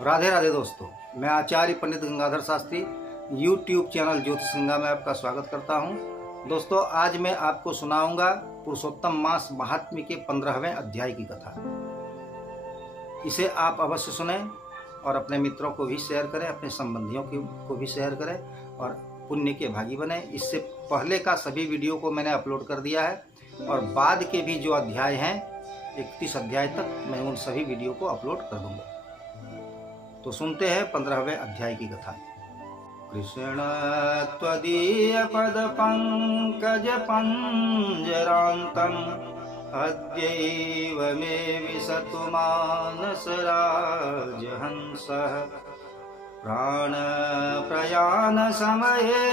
राधे राधे दोस्तों, मैं आचार्य पंडित Gangadhar Shastri YouTube channel ज्योतिष गंगा में आपका स्वागत करता हूं। दोस्तों, आज मैं आपको सुनाऊंगा पुरुषोत्तम मास महात्म्य के 15वें अध्याय की कथा। इसे आप अवश्य सुने और अपने मित्रों को भी शेयर करें, अपने संबंधियों को भी शेयर करें और पुण्य के भागी बने। इससे पहले का सभी वीडियो को मैंने अपलोड कर दिया है और बाद के भी जो अध्याय हैं 31 अध्याय तक मैं उन सभी वीडियो को अपलोड कर दूंगा। तो सुनते हैं 15वें अध्याय की कथा। कृष्ण त्वदीय पद पंकज पंजरांतम अद्यैव मे विसतु मानस राजहंसः प्राण प्रयाण समये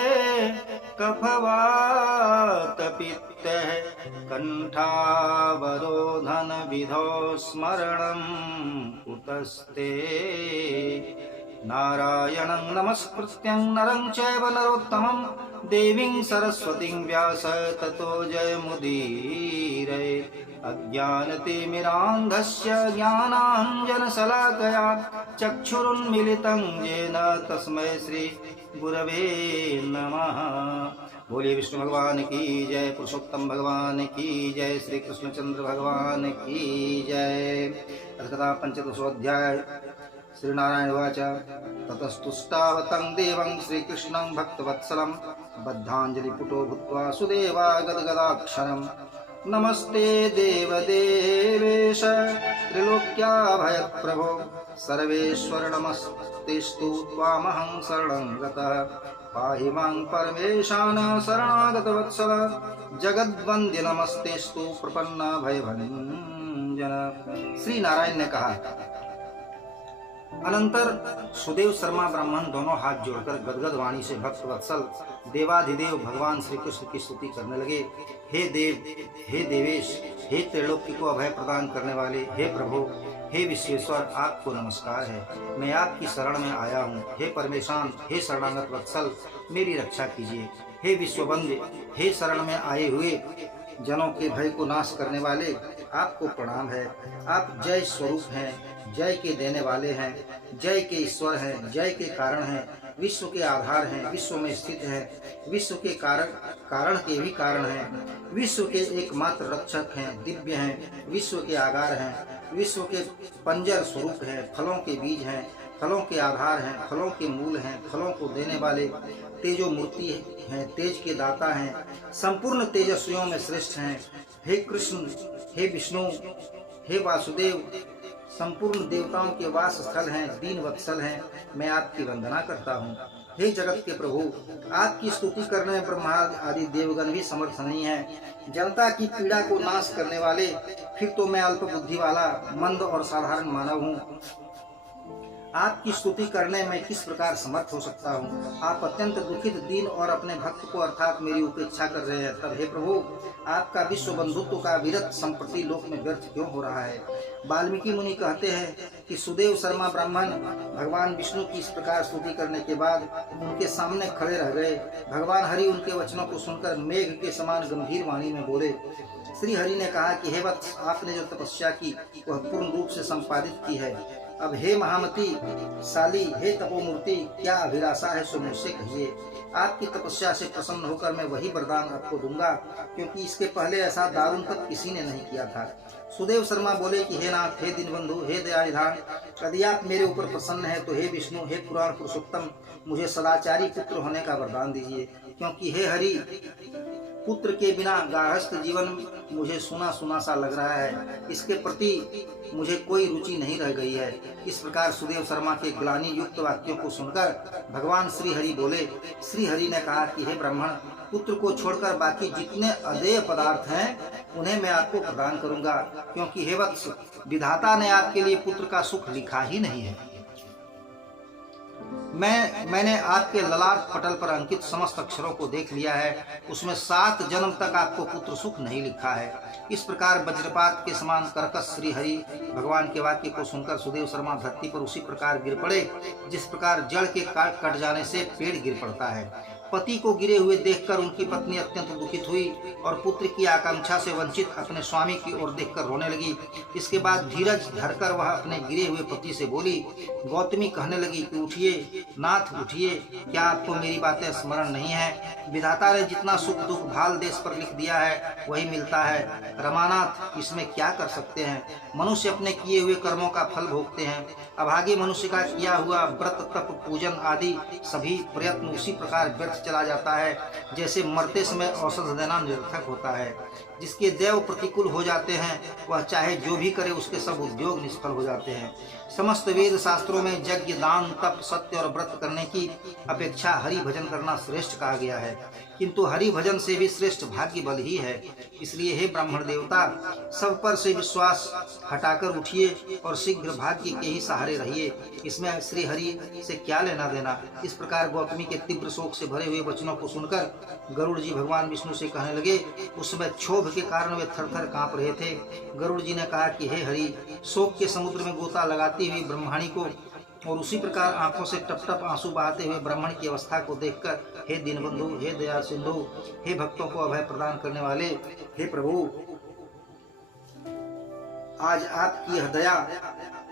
कफवात पित्तः कंठावरोधन विधौ स्मरणं कुतस्ते नारायणं नमस्कृत्यं नरं चैव नरोत्तमं देवीं सरस्वतीं व्यास ततो जयमुदीरये अज्ञानतिमिरान्धस्य ज्ञानाञ्जनशलाकया चक्षुरुन्मीलितं येन तस्मै श्री गुरवे नमः। बोलिए विष्णु भगवान की जय, पुरुषोत्तम भगवान की जय, श्री कृष्णचंद्र भगवान की जय। कथा पंचदशोऽध्याय। श्री नारायण उवाच ततस्तुष्टावतं देवं श्रीकृष्णं भक्तवत्सलं बद्धाञ्जलिपुटो भूत्वा सुदेवा गदगदाक्षरं नमस्ते देवदेवेश त्रिलोक्याभयप्रभो सर्वेश्वर नमस्तेस्तु त्वामहं शरणं गतः पाहि मां परमेशान शरणागतवत्सल जगद्वन्द्य नमस्तेस्तु प्रपन्न भयभंजन। श्री नारायण ने कहा। अनंतर सुदेव शर्मा ब्राह्मण दोनों हाथ जोड़कर गदगद वाणी से भक्त वत्सल देवाधिदेव भगवान श्री कृष्ण की स्तुति करने लगे। हे देव, हे देवेश, हे त्रैलोक्य को अभय प्रदान करने वाले, हे प्रभु, हे विश्वेश्वर, आपको नमस्कार है। मैं आपकी शरण में आया हूँ। हे परमेशान, हे शरणागत वत्सल, मेरी रक्षा कीजिए। हे विश्ववंद्य, हे शरण में आए हुए जनों के भय को नाश करने वाले, आपको प्रणाम है। आप जय स्वरूप हैं, जय के देने वाले हैं, जय के ईश्वर हैं, जय के कारण हैं, विश्व के आधार हैं, विश्व में स्थित हैं, विश्व के कारण के भी कारण हैं, विश्व के एकमात्र रक्षक हैं, दिव्य हैं, विश्व के आगार हैं, विश्व के पंजर स्वरूप हैं, फलों के बीज हैं, फलों के आधार हैं, फलों के मूल हैं, फलों को देने वाले, तेजो मूर्ति हैं, तेज के दाता हैं, संपूर्ण तेजस्वियों में श्रेष्ठ हैं। हे कृष्ण, हे विष्णु, हे वासुदेव, संपूर्ण देवताओं के वास स्थल हैं, दीन वत्सल हैं, मैं आपकी वंदना करता हूँ। हे जगत के प्रभु, आपकी स्तुति करने में ब्रह्मा आदि देवगण भी समर्थ नहीं है। जनता की पीड़ा को नाश करने वाले, फिर तो मैं अल्प बुद्धि वाला मंद और साधारण मानव हूँ। आपकी स्तुति करने में किस प्रकार समर्थ हो सकता हूँ। आप अत्यंत दुखित, दीन और अपने भक्त को अर्थात मेरी उपेक्षा कर रहे हैं। तब हे प्रभु, आपका विश्व बंधुत्व का विरत संप्रति लोक में व्यर्थ क्यों हो रहा है। वाल्मीकि मुनि कहते हैं कि सुदेव शर्मा ब्राह्मण भगवान विष्णु की इस प्रकार स्तुति करने के बाद उनके सामने खड़े रह गए। भगवान हरि उनके वचनों को सुनकर मेघ के समान गंभीर वाणी में बोले। श्री हरि ने कहा कि हे वत्स, आपने जो तपस्या की वह पूर्ण रूप से संपादित की है। अब हे महामती शाली, हे तपोमूर्ति, क्या अभिलाषा है सो मुझसे कहिए। आपकी तपस्या से प्रसन्न होकर मैं वही वरदान आपको दूंगा, क्योंकि इसके पहले ऐसा दारुण तप किसी ने नहीं किया था। सुदेव शर्मा बोले कि हे नाथ, हे दीनबंधु, हे दयानिधान, यदि आप मेरे ऊपर प्रसन्न है तो हे विष्णु, हे पुराण पुरुषोत्तम, मुझे सदाचारी पुत्र होने का वरदान दीजिए। क्योंकि हे हरि, पुत्र के बिना गार्हस्थ जीवन मुझे सुना सुना सा लग रहा है, इसके प्रति मुझे कोई रुचि नहीं रह गई है। इस प्रकार सुदेव शर्मा के ग्लानि युक्त वाक्यों को सुनकर भगवान श्री हरि बोले। श्री हरि ने कहा कि हे ब्राह्मण, पुत्र को छोड़कर बाकी जितने अदेय पदार्थ हैं उन्हें मैं आपको प्रदान करूंगा, क्योंकि हे वत्स, विधाता ने आपके लिए पुत्र का सुख लिखा ही नहीं है। मैंने आपके ललाट पटल पर अंकित समस्त अक्षरों को देख लिया है, उसमें 7 जन्म तक आपको पुत्र सुख नहीं लिखा है। इस प्रकार वज्रपात के समान कर्कश श्री हरि भगवान के वाक्य को सुनकर सुदेव शर्मा धरती पर उसी प्रकार गिर पड़े जिस प्रकार जड़ के काट कट जाने से पेड़ गिर पड़ता है। पति को गिरे हुए देखकर उनकी पत्नी अत्यंत दुखित हुई और पुत्र की आकांक्षा से वंचित अपने स्वामी की ओर देखकर रोने लगी। इसके बाद धीरज धरकर वह अपने गिरे हुए पति से बोली। गौतमी कहने लगी कि उठिए नाथ उठिए, क्या आपको मेरी बातें स्मरण नहीं है? विधाता ने जितना सुख दुख भाल देश पर लिख दिया है वही मिलता है। रमानाथ इसमें क्या कर सकते हैं? मनुष्य अपने किए हुए कर्मों का फल भोगते हैं। अभागे मनुष्य का किया हुआ व्रत तप पूजन आदि सभी प्रयत्न उसी प्रकार व्यर्थ चला जाता है जैसे मरते समय औषध देना निरर्थक होता है। जिसके देव प्रतिकूल हो जाते हैं वह चाहे जो भी करे उसके सब उद्योग निष्फल हो जाते हैं। समस्त वेद शास्त्रों में यज्ञ दान तप सत्य और व्रत करने की अपेक्षा हरि भजन करना श्रेष्ठ कहा गया है, किंतु हरि भजन से भी श्रेष्ठ भाग्य बल ही है। इसलिए हे ब्राह्मण देवता, सब पर से विश्वास हटाकर उठिए और शीघ्र भाग्य के ही सहारे रहिए। इसमें श्री हरि से क्या लेना देना? इस प्रकार गौतमी के तीव्र शोक से भरे हुए वचनों को सुनकर गरुड़ जी भगवान विष्णु से कहने लगे। उस समय क्षोभ के कारण वे थर-थर कांप रहे थे। गरुड़ जी ने कहा कि हे हरि, शोक के समुद्र में गोता लगाती हुई ब्रह्मणी को और उसी प्रकार आंखों से टप टप आंसू बहाते हुए ब्राह्मण की अवस्था को देखकर, हे दीनबंधु, हे दया सिंधु, हे भक्तों को अभय प्रदान करने वाले, हे प्रभु, आज आपकी यह दया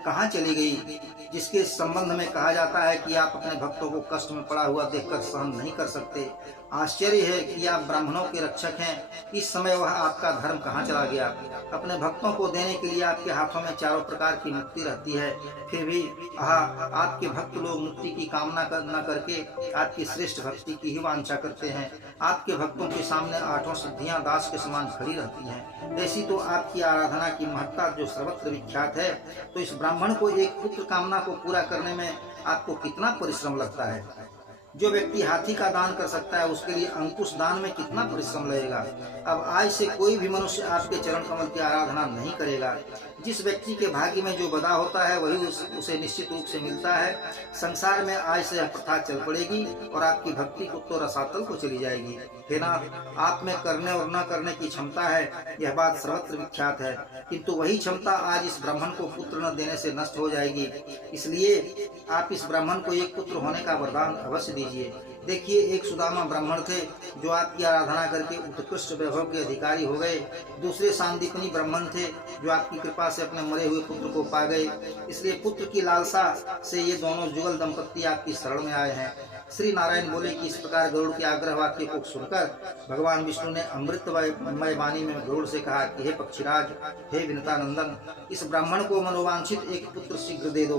कहाँ चली गई, जिसके संबंध में कहा जाता है कि आप अपने भक्तों को कष्ट में पड़ा हुआ देखकर सहन नहीं कर सकते। आश्चर्य है कि आप ब्राह्मणों के रक्षक हैं, इस समय वह आपका धर्म कहाँ चला गया? अपने भक्तों को देने के लिए आपके हाथों में चारों प्रकार की मुक्ति रहती है, फिर भी आपके भक्त लोग मुक्ति की कामना न करके आपकी श्रेष्ठ भक्ति की ही वांछा करते हैं। आपके भक्तों के सामने आठों सिद्धियां दास के समान खड़ी रहती हैं। ऐसी तो आपकी आराधना की महत्ता जो सर्वत्र विख्यात है, तो इस ब्राह्मण को एक पुत्र कामना को पूरा करने में आपको कितना परिश्रम लगता है? जो व्यक्ति हाथी का दान कर सकता है उसके लिए अंकुश दान में कितना परिश्रम लगेगा? अब आज से कोई भी मनुष्य आपके चरण कमल की आराधना नहीं करेगा। जिस व्यक्ति के भाग्य में जो बदा होता है वही उसे निश्चित रूप से मिलता है। संसार में आज से यह प्रथा चल पड़ेगी और आपकी भक्ति को तो रसातल को चली जाएगी। हे नाथ, आप में करने और न करने की क्षमता है, यह बात सर्वत्र विख्यात है, किंतु वही क्षमता आज इस ब्राह्मण को पुत्र न देने से नष्ट हो जाएगी। इसलिए आप इस ब्राह्मण को एक पुत्र होने का वरदान अवश्य दीजिए। देखिए, एक सुदामा ब्राह्मण थे जो आपकी आराधना करके उत्कृष्ट वैभव के अधिकारी हो गए। दूसरे सांदीपनी ब्राह्मण थे जो आपकी कृपा से अपने मरे हुए पुत्र को पा गए। इसलिए पुत्र की लालसा से ये दोनों जुगल दंपत्ति आपकी शरण में आए हैं। श्री नारायण बोले कि इस प्रकार गरुड़ के आग्रह वाक्य को सुनकर भगवान विष्णु ने अमृतमय वाणी में गरुड़ से कहा कि हे पक्षीराज, हे विनता नंदन, इस ब्राह्मण को मनोवांछित एक पुत्र शीघ्र दे दो।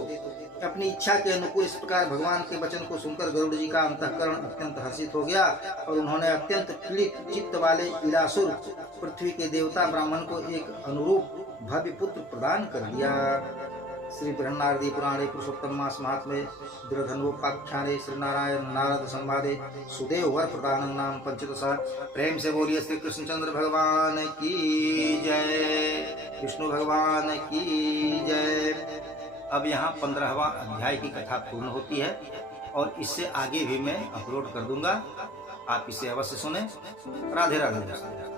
अपनी इच्छा के अनुकूल इस प्रकार भगवान के वचन को सुनकर गरुड़ जी का अंतःकरण अत्यंत हर्षित हो गया और उन्होंने अत्यंत पीड़ित चित्त वाले इलासुर पृथ्वी के देवता ब्राह्मण को एक अनुरूप भव्य पुत्र प्रदान कर दिया। श्री बृहन्नारदी पुराणे पुरुषोत्तम मास महात्म्ये दृढ़धन्वोपाख्याने श्री नारायण नारद संवादे सुदेव वर प्रदान नाम पंचदश। प्रेम से बोलिए श्री कृष्णचंद्र भगवान की जय, विष्णु भगवान की जय। अब यहाँ 15वां अध्याय की कथा पूर्ण होती है और इससे आगे भी मैं अपलोड कर दूंगा, आप इसे अवश्य सुने। राधे राधे।